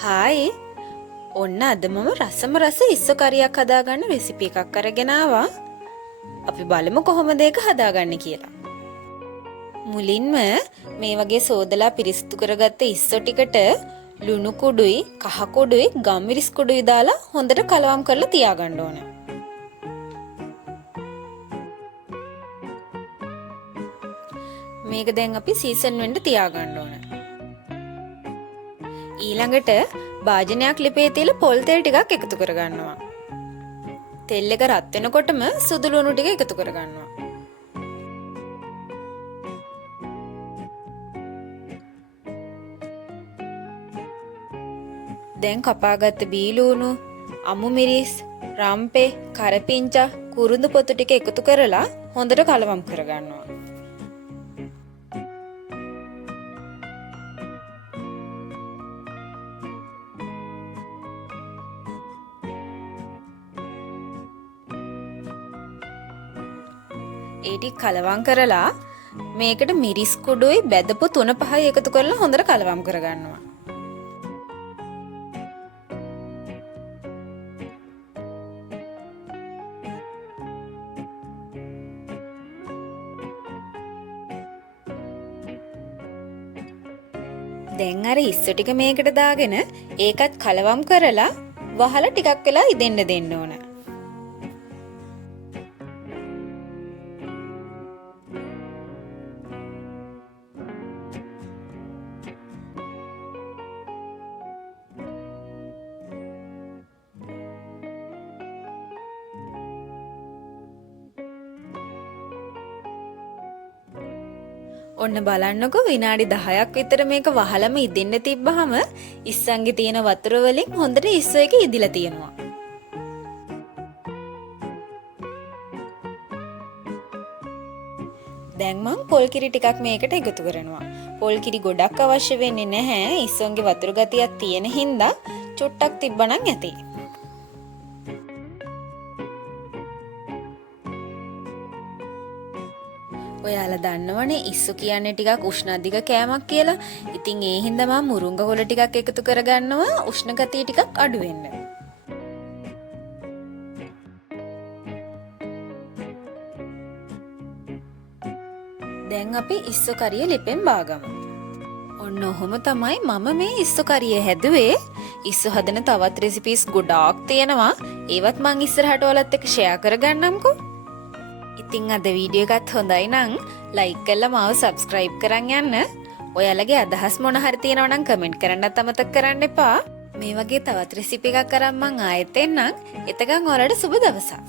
Hi ඔන්න අද මම රසම රස ඉස්සෝ කරියක් හදාගන්න රෙසිපි එකක් අරගෙන ආවා. අපි බලමු කොහොමද ඒක හදාගන්නේ කියලා. මුලින්ම මේ වගේ සෝදලා පිරිසිදු කරගත්ත ඉස්සෝ ටිකට ලුණු කුඩුයි, කහ කුඩුයි, ගම්මිරිස් කුඩුයි දාලා හොඳට කලවම් කරලා තියාගන්න ඕනේ. මේක දැන් අපි සීසන් වෙන්න තියාගන්න ඕනේ. ඊළඟට භාජනයක් ලිපේ තියලා පොල් තෙල් ටිකක් එකතු කරගන්නවා. තෙල් එක රත් වෙනකොටම සුදු ලුණු ටික එකතු කරගන්නවා. දැන් කපාගත්ත බීලුණු, අමු මිරිස්, රම්පේ, කරපිංචා, කුරුඳු පොතු ටික එකතු කරලා හොඳට කලවම් කරගන්නවා. ඒ ටික කලවම් කරලා මේකට මිරිස් කුඩුයි බෙදපු 3-5 එකතු කරලා හොඳට කලවම් කරගන්නවා. දැන් අර ඉස්සු ටික මේකට දාගෙන ඒකත් කලවම් කරලා වහලා ටිකක් වෙලා ඉදෙන්න දෙන්න ඕන. ඔන්න බලන්නකො විනාඩි 10ක් විතර මේක වහලම ඉදෙන්න තිබ්බහම ඉස්සන්ගේ තියෙන වතුර වලින් හොඳට ඉස්සෝ එක ඉදිලා තියෙනවා. දැන් මම පොල් කිරි ටිකක් මේකට එකතු කරනවා. පොල් කිරි ගොඩක් අවශ්‍ය වෙන්නේ නැහැ. ඉස්සෝන්ගේ වතුර ගතියක් තියෙන හින්දා චුට්ටක් තිබ්බනම් ඇති. ඔයාලා දන්නවනේ ඉස්සු කියන්නේ ටිකක් උෂ්ණ අධික කෑමක් කියලා. ඉතින් ඒ හින්දා මම මුරුංග කොළ ටිකක් එකතු කරගන්නවා උෂ්ණ ගතිය ටිකක් අඩු වෙන්න. දැන් අපි ඉස්සු කරිය ලිපෙන් බාගමු. ඔන්න ඔහොම තමයි මම මේ ඉස්සු කරිය හැදුවේ. ඉස්සු හදන තවත් රෙසිපීස් ගොඩාක් තියෙනවා. ඒවත් මම ඉස්සරහට ඔයාලත් එක්ක ෂෙයා කරගන්නම්කෝ. ඉතින් අද වීඩියෝ එකත් හොඳයි නම් ලයික් කරලා මාව සබ්ස්ක්‍රයිබ් කරන් යන්න. ඔයාලගේ අදහස් මොන හරි තියෙනවා නම් කමෙන්ට් කරන්නත් අමතක කරන්න එපා. මේ වගේ තවත් රෙසිපි එකක් අරන් මං ආයෙත් එන්නම්. එතකන් ඔයාලට සුබ දවසක්.